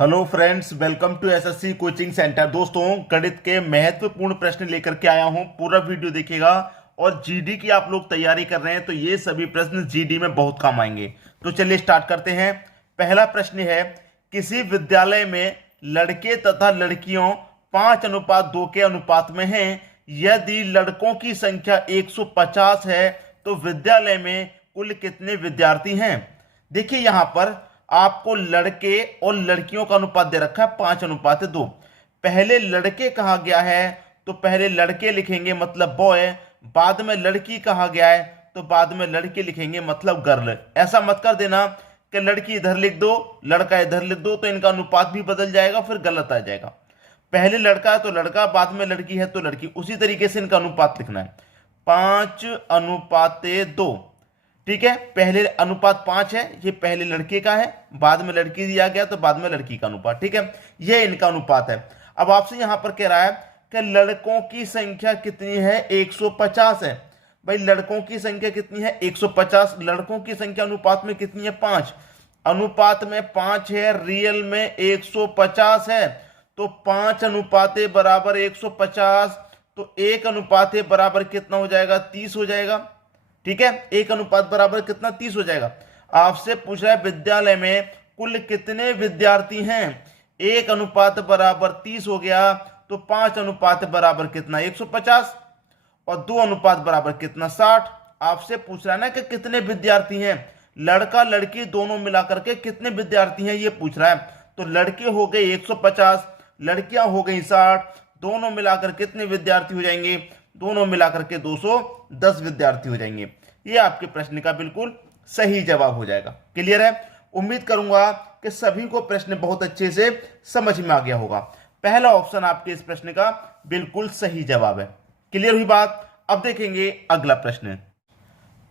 Hello friends, welcome to SSC coaching centre. दोस्तों, गणित के महत्वपूर्ण प्रश्न लेकर के आया हूं। पूरा वीडियो देखिएगा। और जीडी की आप लोग तैयारी कर रहे हैं तो ये सभी प्रश्न जीडी में बहुत काम आएंगे। तो चलिए स्टार्ट करते हैं। पहला प्रश्न है, किसी विद्यालय में लड़के तथा लड़कियों 5:2 के अनुपात में हैं। यदि लड़कों की संख्या 150 है तो विद्यालय में कुल कितने विद्यार्थी हैं। देखिए, यहां पर आपको लड़के और लड़कियों का अनुपात दे रखा है 5:2। पहले लड़के कहा गया है तो पहले लड़के लिखेंगे, मतलब बॉय। बाद में लड़की कहा गया है तो बाद में लड़के लिखेंगे, मतलब गर्ल। ऐसा मत कर देना कि लड़की इधर लिख दो, लड़का इधर लिख दो, तो इनका अनुपात भी बदल जाएगा, फिर गलत आ जाएगा। पहले लड़का है तो लड़का, बाद में लड़की है तो लड़की। उसी तरीके से इनका अनुपात लिखना है, 5:2। ठीक है, पहले अनुपात 5 है, ये पहले लड़के का है, बाद में लड़की दिया गया तो बाद में लड़की का अनुपात। ठीक है, ये इनका अनुपात है। अब आपसे यहां पर कह रहा है कि लड़कों की संख्या कितनी है, 150 है। भाई, लड़कों की संख्या कितनी है, 150। लड़कों की संख्या अनुपात में कितनी है, 5। अनुपात में 5 है, रियल में 150 है, तो 5 बराबर 150। तो 1 बराबर कितना हो जाएगा, 30 हो जाएगा। ठीक है, 1 बराबर कितना, 30 हो जाएगा। आपसे पूछ रहा है विद्यालय में कुल कितने विद्यार्थी हैं। 1 बराबर 30 हो गया, तो 5 बराबर कितना, 150। और 2 बराबर कितना, 60। आपसे पूछ रहा है ना कि कितने विद्यार्थी हैं, लड़का लड़की दोनों मिलाकर के कितने विद्यार्थी हैं, ये पूछ रहा है। तो लड़के हो गए 150, लड़कियां हो गई 60, दोनों मिलाकर कितने विद्यार्थी हो जाएंगे, दोनों मिलाकर के 210 विद्यार्थी हो जाएंगे। ये आपके प्रश्न का बिल्कुल सही जवाब हो जाएगा। क्लियर है। उम्मीद करूंगा कि सभी को प्रश्न बहुत अच्छे से समझ में आ गया होगा। पहला ऑप्शन आपके इस प्रश्न का बिल्कुल सही जवाब है। क्लियर हुई बात। अब देखेंगे अगला प्रश्न।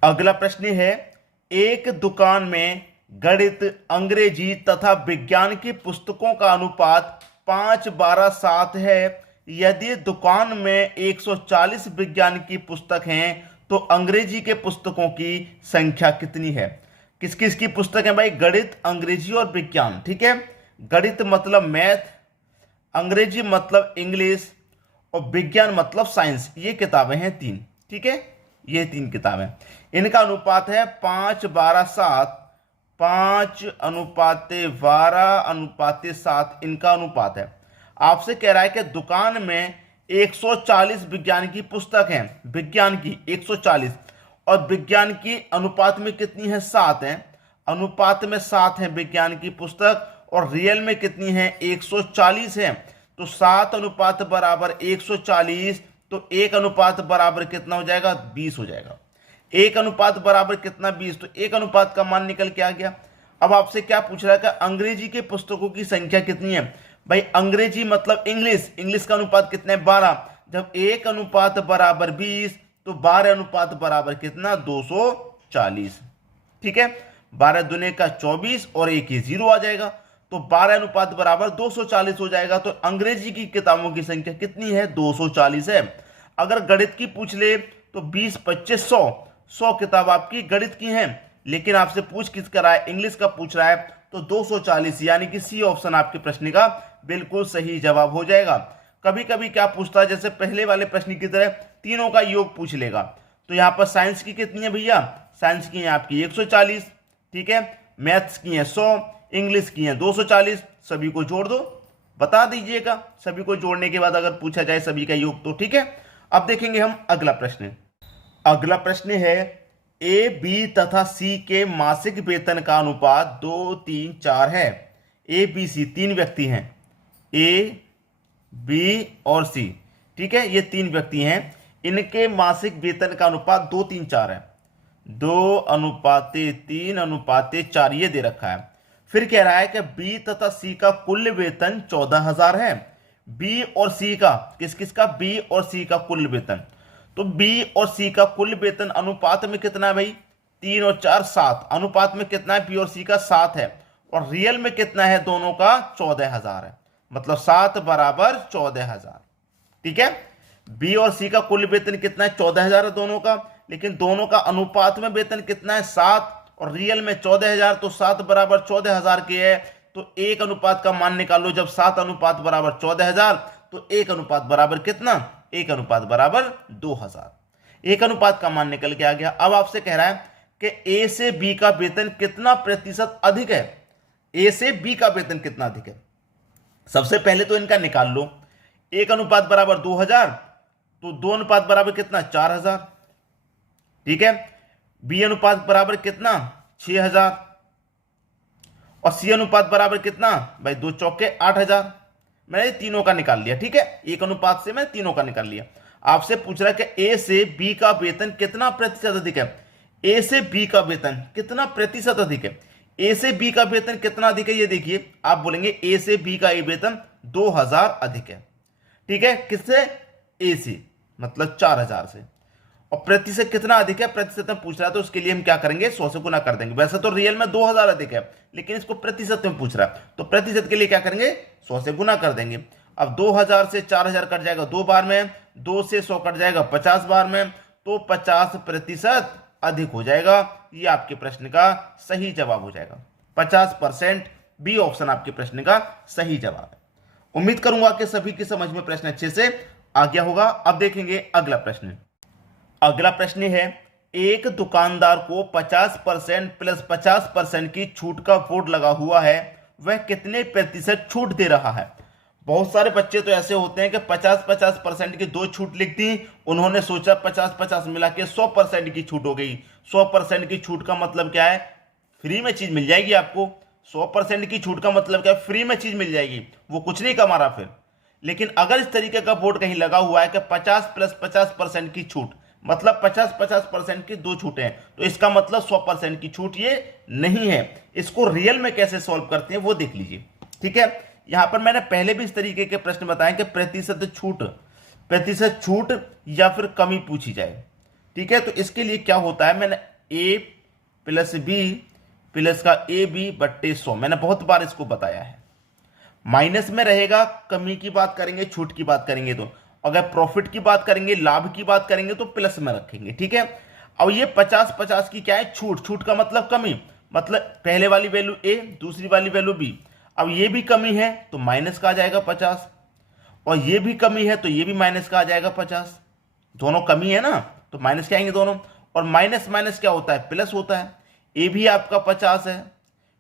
अगला प्रश्न है, एक दुकान में गणित, अंग्रेजी तथा विज्ञान की पुस्तकों का अनुपात 5:12:7 है। यदि दुकान में 140 विज्ञान की पुस्तक हैं तो अंग्रेजी के पुस्तकों की संख्या कितनी है। किस किस की पुस्तक है भाई, गणित, अंग्रेजी और विज्ञान। ठीक है, गणित मतलब मैथ, अंग्रेजी मतलब इंग्लिश और विज्ञान मतलब साइंस। ये किताबें हैं 3। ठीक है, ये 3 किताबें, इनका अनुपात है 5:12:7। 5:12:7 इनका अनुपात है। आपसे कह रहा है कि दुकान में 140 विज्ञान की पुस्तक है, विज्ञान की 140, और विज्ञान की अनुपात में कितनी है, 7 है। अनुपात में 7 है विज्ञान की पुस्तक, और रियल में कितनी है, 140 है। तो 7 बराबर 140, तो 1 बराबर कितना हो जाएगा, 20 हो जाएगा। 1 बराबर कितना, 20। तो 1 का मान निकल के आ गया। अब आपसे क्या पूछ रहा है कि अंग्रेजी के पुस्तकों की संख्या कितनी है। भाई, अंग्रेजी मतलब इंग्लिश, इंग्लिश का अनुपात कितना है, 12। जब 1 बराबर 20 तो 12 बराबर कितना, 240। ठीक है, 12 दुने का 24 और 1 ही 0 आ जाएगा, तो 12 बराबर 240 हो जाएगा। तो अंग्रेजी की किताबों की संख्या कितनी है, 240 है। अगर गणित की पूछ ले तो 20, 25, 100 किताब आपकी गणित की हैं। लेकिन आपसे पूछ किस कर रहा है, इंग्लिश का पूछ रहा है, तो 240, यानी कि सी ऑप्शन आपके प्रश्न का बिल्कुल सही जवाब हो जाएगा। कभी कभी क्या पूछता है, जैसे पहले वाले प्रश्न की तरह तीनों का योग पूछ लेगा। तो यहां पर साइंस की कितनी है भैया, साइंस की है आपकी 140। ठीक है, मैथ्स की है 100, इंग्लिश की है 240। सभी को जोड़ दो, बता दीजिएगा। सभी को जोड़ने के बाद अगर पूछा जाए सभी का योग तो ठीक है। अब देखेंगे हम अगला प्रश्न। अगला प्रश्न है, ए, बी तथा सी के मासिक वेतन का अनुपात 2, 3, 4 है। ए, बी, सी 3 व्यक्ति हैं, ए, बी और सी। ठीक है, ये 3 व्यक्ति हैं, इनके मासिक वेतन का अनुपात 2, 3, 4 है। 2:3:4 ये दे रखा है। फिर कह रहा है कि बी तथा सी का कुल वेतन 14,000 है। बी और सी का, किस किस का, बी और सी का कुल वेतन। तो बी और सी का कुल वेतन अनुपात में कितना है भाई, 3 और 4 7। अनुपात में कितना है, बी और सी का 7 है, और रियल में कितना है, दोनों का 14,000 है। मतलब 7 बराबर 14,000। ठीक है, बी और सी का कुल वेतन कितना है, 14,000 है दोनों का, लेकिन दोनों का अनुपात में वेतन कितना है, 7, और रियल में 14,000। तो 7 बराबर 14,000 के है, तो 1 अनुपात का मान निकालो। जब 7 अनुपात बराबर 14,000 तो 1 अनुपात बराबर कितना, 1 अनुपात बराबर 2,000। 1 अनुपात का मान निकल के आ गया। अब आपसे कह रहा है कि ए से बी का वेतन कितना प्रतिशत अधिक है। ए से बी का वेतन कितना अधिक है, सबसे पहले तो इनका निकाल लो। 1 अनुपात बराबर 2,000 तो 2 अनुपात बराबर कितना, 4,000। ठीक है, बी अनुपात बराबर कितना, 6,000। और सी अनुपात बराबर कितना भाई, 2 चौके 8,000। मैंने तीनों का निकाल लिया। ठीक है, 1 अनुपात से मैं तीनों का निकाल लिया। आपसे पूछ रहा है कि ए से बी का वेतन कितना प्रतिशत अधिक है। ए से बी का वेतन कितना प्रतिशत अधिक है। ए से बी का वेतन कितना अधिक है, ये देखिए आप बोलेंगे ए से बी का वेतन 2,000 अधिक है। ठीक है, किससे, ए से, मतलब 4,000 से। और प्रतिशत कितना अधिक है, प्रतिशत में पूछ रहा है तो उसके लिए हम क्या करेंगे, 100 से गुना कर देंगे। वैसे तो रियल में 2,000 अधिक है, लेकिन इसको प्रतिशत में पूछ रहा है तो प्रतिशत के लिए क्या करेंगे, 100 से गुना कर देंगे। अब 2,000 से 4,000 कट जाएगा 2 बार में, 2 से 100 कट जाएगा 50 बार में, तो 50% अधिक हो जाएगा। ये आपके प्रश्न का सही जवाब हो जाएगा। 50% बी ऑप्शन आपके प्रश्न का सही जवाब है। उम्मीद करूंगा कि सभी की समझ में प्रश्न अच्छे से आ गया होगा। अब देखेंगे अगला प्रश्न। अगला प्रश्न है, एक दुकानदार को 50% प्लस 50% की छूट का बोर्ड लगा हुआ है, वह कितने प्रतिशत छूट दे रहा है। बहुत सारे बच्चे तो ऐसे होते हैं कि 50-50% की 2 छूट लिख दी, उन्होंने सोचा 50-50 मिला के 100% की छूट हो गई। 100% की छूट का मतलब क्या है, फ्री में चीज मिल जाएगी आपको। 100% की छूट का मतलब क्या है, फ्री में चीज मिल जाएगी, वो कुछ नहीं कमा रहा फिर। लेकिन अगर इस तरीके का बोर्ड कहीं लगा हुआ है कि 50 प्लस 50% की छूट, मतलब 50-50% की 2 छूटें हैं, तो इसका मतलब 100% की छूट ये नहीं है। इसको रियल में कैसे सॉल्व करते हैं वो देख लीजिए। ठीक है, यहां पर मैंने पहले भी इस तरीके के प्रश्न बताए कि प्रतिशत छूट या फिर कमी पूछी जाए। ठीक है, तो इसके लिए क्या होता है, मैंने ए प्लस बी प्लस का ए बी बट्टे 100, मैंने बहुत बार इसको बताया है। माइनस में रहेगा, कमी की बात करेंगे, छूट की बात करेंगे तो, अगर प्रॉफिट की बात करेंगे, लाभ की बात करेंगे तो प्लस में रखेंगे। ठीक है, अब ये 50-50 की क्या है, छूट का मतलब कमी, मतलब पहले वाली वैल्यू ए, दूसरी वाली वैल्यू बी। अब ये भी कमी है तो माइनस का आ जाएगा 50, और ये भी कमी है तो ये भी माइनस का आ जाएगा 50। दोनों कमी है ना, तो माइनस के आएंगे दोनों। और माइनस माइनस क्या होता है, प्लस होता है। ए भी आपका 50 है,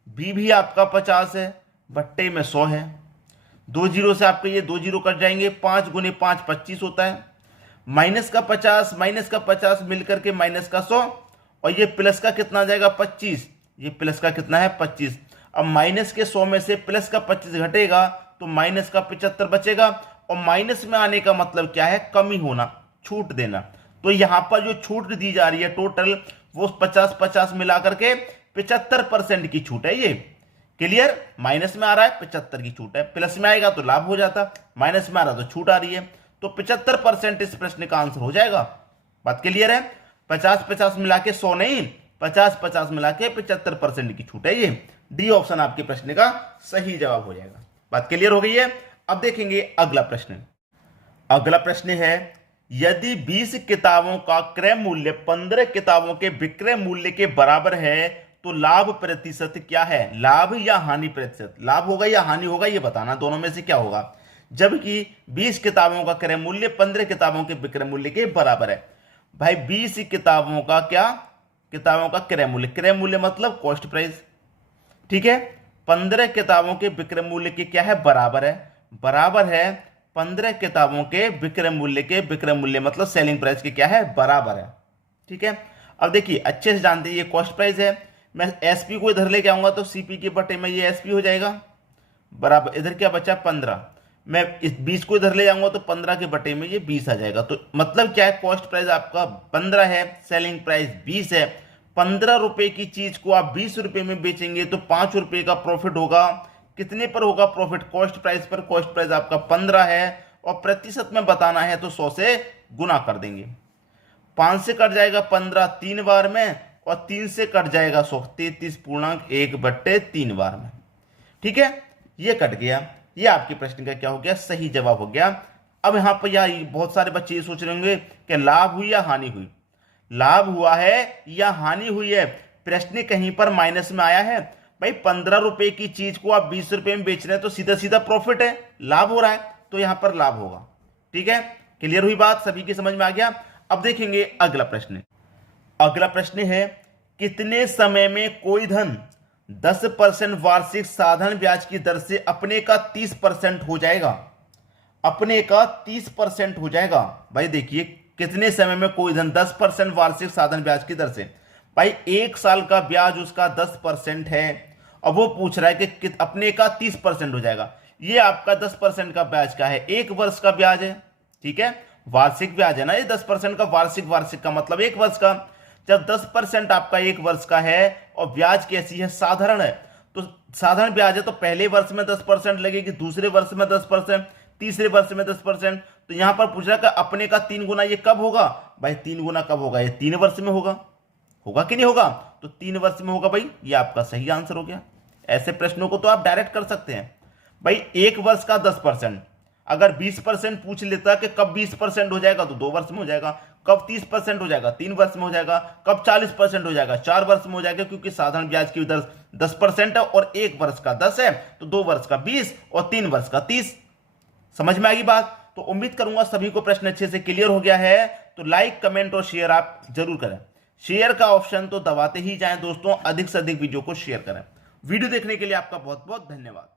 बी भी आपका 50 है, बट्टे में 100 है। 2 जीरो से आपके ये 2 जीरो कट जाएंगे, 5 गुने 5 25 होता है। माइनस का 50 मिलकर के माइनस का 100, और ये प्लस का कितना आ जाएगा 25, ये प्लस का कितना है 25। अब माइनस के 100 में से प्लस का 25 घटेगा तो माइनस का 75 बचेगा। और माइनस में आने का मतलब क्या है, कमी होना, छूट देना। तो यहां पर जो छूट दी जा रही है टोटल, वो 50-50 मिला करके 75% की छूट है। ये क्लियर, माइनस में आ रहा है 75 की छूट है, प्लस में आएगा तो लाभ हो जाता, माइनस में आ रहा तो छूट आ रही है, तो 75% इस प्रश्न का आंसर हो जाएगा। बात क्लियर है, 50-50 मिला के 100 नहीं, 50-50 मिला के 75% की छूट है। ये डी ऑप्शन आपके प्रश्न का सही जवाब हो जाएगा। बात क्लियर हो गई है। अब देखेंगे अगला प्रश्न। अगला प्रश्न है, यदि 20 किताबों का क्रय मूल्य 15 किताबों के विक्रय मूल्य के बराबर है तो लाभ प्रतिशत क्या है। लाभ या हानि प्रतिशत, लाभ होगा या हानि होगा ये बताना, दोनों में से क्या होगा। जबकि 20 किताबों का क्रय मूल्य 15 किताबों के विक्रय मूल्य के बराबर है। भाई 20 किताबों का क्या, किताबों का क्रय मूल्य मतलब कॉस्ट प्राइस। ठीक है, 15 किताबों के विक्रय मूल्य के क्या है, बराबर है 15 किताबों के विक्रय मूल्य मतलब सेलिंग प्राइस के क्या है, बराबर है। ठीक है, अब देखिए अच्छे से जानते हैं ये कॉस्ट प्राइस है, मैं एसपी को इधर लेके आऊंगा तो सीपी के बटे में ये एसपी हो जाएगा, बराबर इधर क्या बचा 15, मैं इस 20 को इधर ले जाऊंगा तो 15 के बटे में ये 20 आ जाएगा। तो मतलब क्या है, कॉस्ट प्राइस आपका 15 है, सेलिंग प्राइस 20 है। 15 रुपए की चीज को आप 20 रुपए में बेचेंगे तो 5 रुपए का प्रॉफिट होगा। कितने पर होगा प्रॉफिट, कॉस्ट प्राइस पर। कॉस्ट प्राइस आपका 15 है, और प्रतिशत में बताना है तो 100 से गुना कर देंगे। 5 से कट जाएगा 15 3 बार में, और 3 से कट जाएगा 100, 33.1/3 बार में। ठीक है, ये कट गया। ये आपके प्रश्न का क्या हो गया, सही जवाब हो गया। अब यहां पर यार बहुत सारे बच्चे ये सोच रहे होंगे कि लाभ हुई या हानि हुई, लाभ हुआ है या हानि हुई है। प्रश्न कहीं पर माइनस में आया है, भाई 15 रुपए की चीज को आप 20 रुपए में बेच रहे हैं तो सीधा सीधा प्रॉफिट है, लाभ हो रहा है, तो यहां पर लाभ होगा। ठीक है, क्लियर हुई बात, सभी की समझ में आ गया। अब देखेंगे अगला प्रश्न। अगला प्रश्न है, कितने समय में कोई धन 10% वार्षिक साधारण ब्याज की दर से अपने का 30% हो जाएगा? अपने का 30% हो जाएगा। भाई देखिए, कितने समय में कोई धन 10% वार्षिक साधारण ब्याज की दर से, भाई 1 साल का ब्याज उसका 10% है, और वो पूछ रहा है कि अपने का 30% हो जाएगा। ये आपका 10% का ब्याज का है, 1 वर्ष का ब्याज है। ठीक है, वार्षिक ब्याज है ना ये, 10% का वार्षिक, वार्षिक का मतलब 1 वर्ष का। जब 10% आपका 1 वर्ष का है और ब्याज कैसी है, साधारण है, तो साधारण ब्याज है तो पहले वर्ष में 10% लगेगी, दूसरे वर्ष में 10%, तीसरे वर्ष में 10%। तो यहां पर पूछ रहा है कि अपने का 3 गुना ये कब होगा? भाई 3 गुना कब होगा? ये 3 वर्ष में होगा। होगा कि नहीं होगा? तो 3 वर्ष में होगा भाई, ये आपका सही आंसर हो गया। ऐसे प्रश्नों को तो आप डायरेक्ट कर सकते हैं। भाई 1 वर्ष का 10%, अगर 20% पूछ लेता कि कब 20% हो जाएगा, तो 2 वर्ष में हो जाएगा। कब 30% हो जाएगा? 3 वर्ष में हो जाएगा। कब 40% हो जाएगा? 4 वर्ष में हो जाएगा, क्योंकि साधारण ब्याज की दर 10% है और 1 वर्ष का 10 है, तो 2 वर्ष का 20 और 3 वर्ष का 30। समझ में आएगी बात? तो उम्मीद करूंगा सभी को प्रश्न अच्छे से क्लियर हो गया है। तो लाइक, कमेंट और शेयर आप जरूर करें। शेयर का ऑप्शन तो दबाते ही जाएं दोस्तों, अधिक से अधिक वीडियो को शेयर करें। वीडियो देखने के लिए आपका बहुत बहुत धन्यवाद।